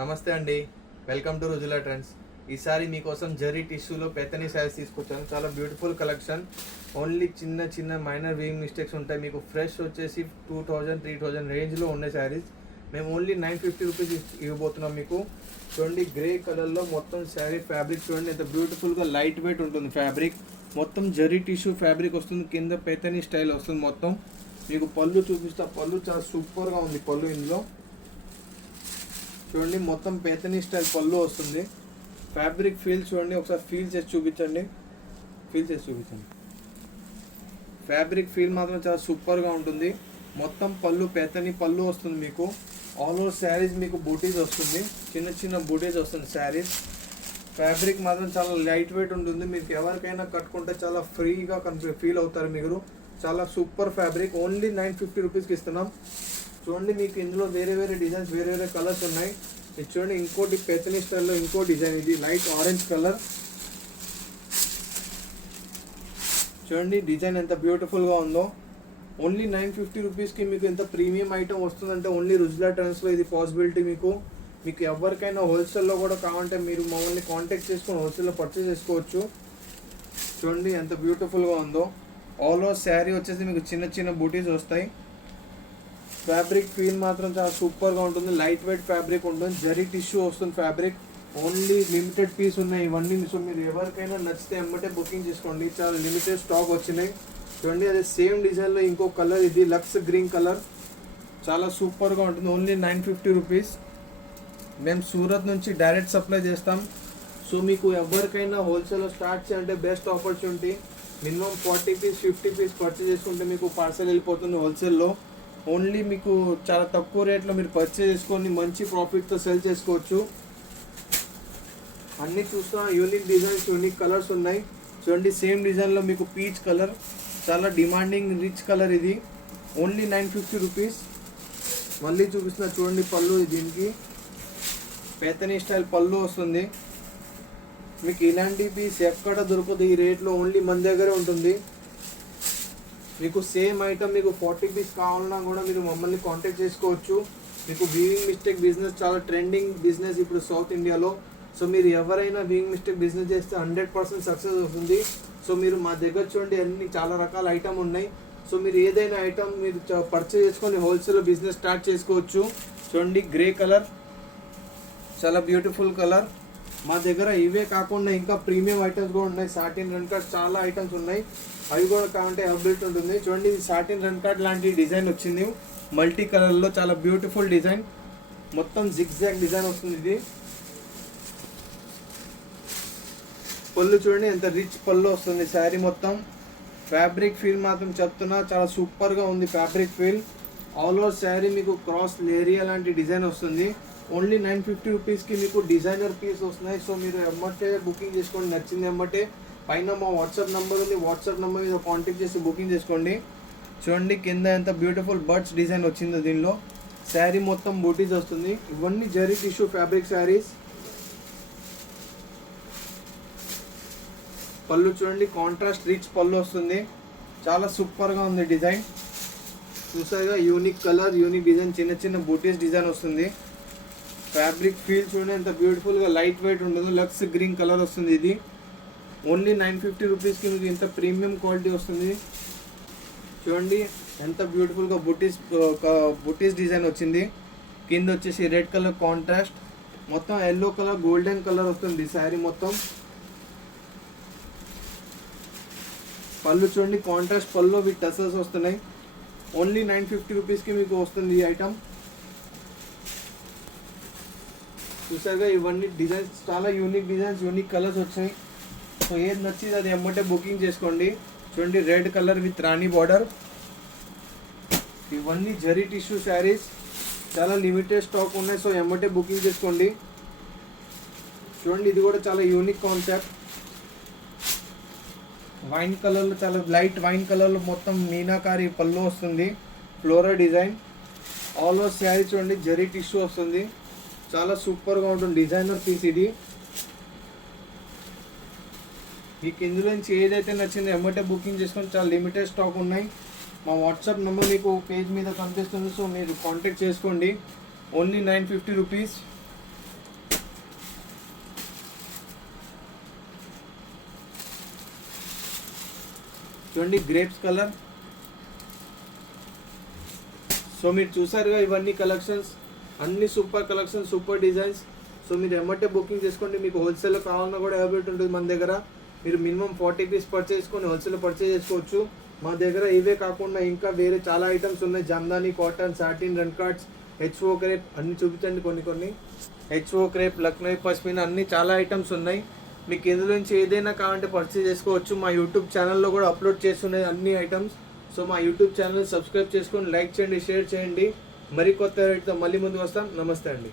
నమస్తే అండి. Welcome to Rujula trends. ఈసారి మీకోసం జరీ టిష్యూలో పెత్తని శారీస్ తీసుకొచ్చాను. చాలా బ్యూటిఫుల్ కలెక్షన్. ఓన్లీ చిన్న చిన్న మైనర్ వీయింగ్ మిస్టేక్స్ ఉంటాయి. మీకు ఫ్రెష్ వచ్చేసి 2000-3000 రేంజ్లో ఉన్న శారీస్ మేము ఓన్లీ 950 రూపీస్ ఇవ్వబోతున్నాం మీకు. చూడండి, గ్రే కలర్లో మొత్తం శారీ ఫ్యాబ్రిక్ చూడండి ఎంత బ్యూటిఫుల్గా లైట్ వెయిట్ ఉంటుంది. ఫ్యాబ్రిక్ మొత్తం జరీ టిష్యూ ఫ్యాబ్రిక్ వస్తుంది. కింద పెత్తని స్టైల్ వస్తుంది. మొత్తం మీకు పళ్ళు చూపిస్తా. పళ్ళు చాలా సూపర్గా ఉంది. పళ్ళు ఇందులో చూడండి, మొత్తం పేతనీ స్టైల్ పళ్ళు వస్తుంది. ఫ్యాబ్రిక్ ఫీల్ చూడండి, ఒకసారి ఫీల్ చేసి చూపించండి. ఫ్యాబ్రిక్ ఫీల్ మాత్రం చాలా సూపర్గా ఉంటుంది. మొత్తం పళ్ళు పేతనీ పళ్ళు వస్తుంది. మీకు ఆల్ ఓవర్ శారీస్ మీకు బూటీస్ వస్తుంది. చిన్న చిన్న బూటీస్ వస్తుంది శారీస్. ఫ్యాబ్రిక్ మాత్రం చాలా లైట్ వెయిట్ ఉంటుంది. మీకు ఎవరికైనా కట్టుకుంటే చాలా ఫ్రీగా ఫీల్ అవుతారు మీరు. చాలా సూపర్ ఫ్యాబ్రిక్. ఓన్లీ 950 రూపీస్కి ఇస్తున్నాం. చూడండి, మీకు ఇందులో వేరే వేరే డిజైన్స్, వేరే వేరే కలర్స్ ఉన్నాయి. ఇది చూడండి, ఇంకోటి పెత్తనీ స్టైల్లో ఇంకో డిజైన్. ఇది లైట్ ఆరెంజ్ కలర్. చూడండి డిజైన్ ఎంత బ్యూటిఫుల్గా ఉందో. ఓన్లీ 950 రూపీస్కి మీకు ఎంత ప్రీమియం ఐటమ్ వస్తుందంటే ఓన్లీ రుజులా ట్రెండ్స్లో ఇది పాసిబిలిటీ. మీకు ఎవరికైనా హోల్సేల్లో కూడా కావాలంటే మీరు మమ్మల్ని కాంటాక్ట్ చేసుకొని హోల్సేల్లో పర్చేస్ చేసుకోవచ్చు. చూడండి ఎంత బ్యూటిఫుల్గా ఉందో. ఆల్ ఓవర్ శారీ వచ్చేసి మీకు చిన్న చిన్న బూటీస్ వస్తాయి. ఫ్యాబ్రిక్ ఫీల్ మాత్రం చాలా సూపర్గా ఉంటుంది. లైట్ వెయిట్ ఫ్యాబ్రిక్ ఉంటుంది. జరీ టిష్యూ వస్తుంది ఫ్యాబ్రిక్. ఓన్లీ లిమిటెడ్ పీస్ ఉన్నాయి ఇవన్నీ. సో మీరు ఎవరికైనా నచ్చితే ఎమ్మటే బుకింగ్ చేసుకోండి. చాలా లిమిటెడ్ స్టాక్ వచ్చినాయి. చూడండి, అదే సేమ్ డిజైన్లో ఇంకో కలర్. ఇది లక్స్ గ్రీన్ కలర్. చాలా సూపర్గా ఉంటుంది. Only 950 rupees. మేము సూరత్ నుంచి డైరెక్ట్ సప్లై చేస్తాం. సో మీకు ఎవరికైనా హోల్సేల్లో స్టార్ట్ చేయాలంటే best opportunity. Minimum 40 piece 50 piece purchase చేసుకుంటే మీకు పార్సల్ వెళ్ళిపోతుంది హోల్సేల్లో. ఓన్లీ మీకు చాలా తక్కువ రేట్లో మీరు పర్చేస్ చేసుకొని మంచి ప్రాఫిట్తో సెల్ చేసుకోవచ్చు. అన్నీ చూస్తున్నా యూనిక్ డిజైన్స్, యూనిక్ కలర్స్ ఉన్నాయి. చూడండి, సేమ్ డిజైన్లో మీకు పీచ్ కలర్, చాలా డిమాండింగ్ రిచ్ కలర్. ఇది ఓన్లీ 950 రూపీస్. మళ్ళీ చూపిస్తున్నా చూడండి పళ్ళు. దీనికి పేతనీ స్టైల్ పళ్ళు వస్తుంది. మీకు ఇలాంటి పీస్ ఎక్కడ దొరకదు ఈ రేట్లో. ఓన్లీ మన దగ్గరే ఉంటుంది. మీకు సేమ్ ఐటమ్ మీకు 40 పీస్ కావాలన్నా కూడా మీరు మమ్మల్ని కాంటాక్ట్ చేసుకోవచ్చు. మీకు వీవింగ్ మిస్టేక్ బిజినెస్ చాలా ట్రెండింగ్ బిజినెస్ ఇప్పుడు సౌత్ ఇండియాలో. సో మీరు ఎవరైనా వీవింగ్ మిస్టేక్ బిజినెస్ చేస్తే 100% సక్సెస్ వస్తుంది. సో మీరు మా దగ్గర చూడండి అన్ని చాలా రకాల ఐటమ్ ఉన్నాయి. సో మీరు ఏదైనా ఐటమ్ మీరు పర్చేస్ చేసుకొని హోల్సేల్ బిజినెస్ స్టార్ట్ చేసుకోవచ్చు. చూడండి, గ్రే కలర్ చాలా బ్యూటిఫుల్ కలర్. మా దగ్గర ఇవే కాకుండా ఇంకా ప్రీమియం ఐటమ్స్ కూడా ఉన్నాయి. సాటిన్ రన్ కార్డ్ చాలా ఐటమ్స్ ఉన్నాయి. అవి కూడా కావాలంటే అవైలబిలిటీ ఉంటుంది. చూడండి, ఇది సాటిన్ రన్ కార్డ్ లాంటి డిజైన్ వచ్చింది. మల్టీ కలర్లో చాలా బ్యూటిఫుల్ డిజైన్. మొత్తం జిగ్జాగ్ డిజైన్ వస్తుంది. ఇది పళ్ళు చూడండి ఎంత రిచ్ పళ్ళు వస్తుంది. శారీ మొత్తం ఫ్యాబ్రిక్ ఫీల్ మాత్రం చెప్తున్నా చాలా సూపర్గా ఉంది. Fabric feel all over sari మీకు క్రాస్ లేరియా లాంటి డిజైన్ వస్తుంది. ఓన్లీ 950 రూపీస్కి మీకు డిజైనర్ పీస్ వస్తున్నాయి. సో మీరు ఎమ్మటే బుకింగ్ చేసుకోండి. నచ్చింది ఎమ్మటే. పైన మా వాట్సాప్ నెంబర్ ఉంది. వాట్సాప్ నెంబర్ మీద కాంటాక్ట్ చేసి బుకింగ్ చేసుకోండి. చూడండి, కింద ఎంత బ్యూటిఫుల్ బర్డ్స్ డిజైన్ వచ్చిందో. దీనిలో శారీ మొత్తం బూటీస్ వస్తుంది. ఇవన్నీ జరీ టిష్యూ ఫ్యాబ్రిక్ శారీస్. పళ్ళు చూడండి, కాంట్రాస్ట్ రిచ్ పళ్ళు వస్తుంది. చాలా సూపర్గా ఉంది డిజైన్. చూసారుగా, యూనిక్ కలర్, యూనిక్ డిజైన్, చిన్న చిన్న బూటీస్ డిజైన్ వస్తుంది. ఫ్యాబ్రిక్ ఫీల్ చూడండి ఎంత బ్యూటిఫుల్గా లైట్ వెయిట్ ఉంటుంది. లక్స్ గ్రీన్ కలర్ వస్తుంది. ఇది ఓన్లీ 950 రూపీస్కి మీకు ఇంత ప్రీమియం క్వాలిటీ వస్తుంది. చూడండి ఎంత బ్యూటిఫుల్గా బుటీస్ డిజైన్ వచ్చింది. కింద వచ్చేసి రెడ్ కలర్ కాంట్రాస్ట్, మొత్తం ఎల్లో కలర్ గోల్డెన్ కలర్ వస్తుంది శారీ మొత్తం. పళ్ళు చూడండి, కాంట్రాస్ట్ పళ్ళు విత్ టసల్స్ వస్తున్నాయి. ఓన్లీ 950 రూపీస్కి మీకు వస్తుంది ఈ ఐటమ్. చూసారుగా, ఇవన్నీ డిజైన్స్ చాలా యూనిక్ డిజైన్స్, యూనిక్ కలర్స్ వచ్చాయి. సో ఏది నచ్చింది అది ఎమ్మటే బుకింగ్ చేసుకోండి. చూడండి, red colour with Rani border. ఇవన్నీ జరీ టిష్యూ శారీస్. చాలా లిమిటెడ్ స్టాక్ ఉన్నాయి. సో ఎమ్మటే బుకింగ్ చేసుకోండి. చూడండి, ఇది కూడా చాలా యూనిక్ కాన్సెప్ట్. వైన్ కలర్లో, చాలా లైట్ వైన్ కలర్లో మొత్తం మీనాకారి పళ్ళు వస్తుంది. Floral design. All over sari చూడండి జరీ టిష్యూ వస్తుంది. చాలా సూపర్గా ఉంటుంది. డిజైనర్ పీస్ ఇది. మీకు ఇందులో నుంచి ఏదైతే నచ్చిందో ఎమ్మటే బుకింగ్ చేసుకొని. చాలా లిమిటెడ్ స్టాక్ ఉన్నాయి. మా వాట్సాప్ నెంబర్ మీకు పేజ్ మీద కనిపిస్తుంది. సో మీరు కాంటాక్ట్ చేసుకోండి. Only 950 rupees. చూడండి గ్రేప్స్ కలర్. సో మీరు చూసారుగా ఇవన్నీ కలెక్షన్స్, అన్ని super collections, super designs. So మీరు ఎమ్మటే బుకింగ్ చేసుకోండి. మీకు హోల్సేల్లో కావాలన్నా కూడా అవైలబిలిటీ ఉంటుంది మన దగ్గర. మీరు మినిమం 40 పీస్ పర్చేస్ చేసుకొని హోల్సేల్లో పర్చేస్ చేసుకోవచ్చు. మా దగ్గర ఇవే కాకుండా ఇంకా వేరే చాలా ఐటమ్స్ ఉన్నాయి. Jamdani, cotton, satin, run cards, HO crepe అన్ని చూపించండి. కొన్ని హెచ్ఓ క్రేప్, లక్నో పష్మినా అన్ని చాలా ఐటమ్స్ ఉన్నాయి. మీకు ఇందులో నుంచి ఏదైనా కావాలంటే పర్చేస్ చేసుకోవచ్చు. మా యూట్యూబ్ ఛానల్లో కూడా అప్లోడ్ చేస్తున్నాయి అన్ని ఐటమ్స్. సో మా యూట్యూబ్ ఛానల్ సబ్స్క్రైబ్ చేసుకొని లైక్ చేయండి, షేర్ చేయండి. మరి కొత్త రేట్తో మళ్ళీ ముందుకు వస్తాం. నమస్తే అండి.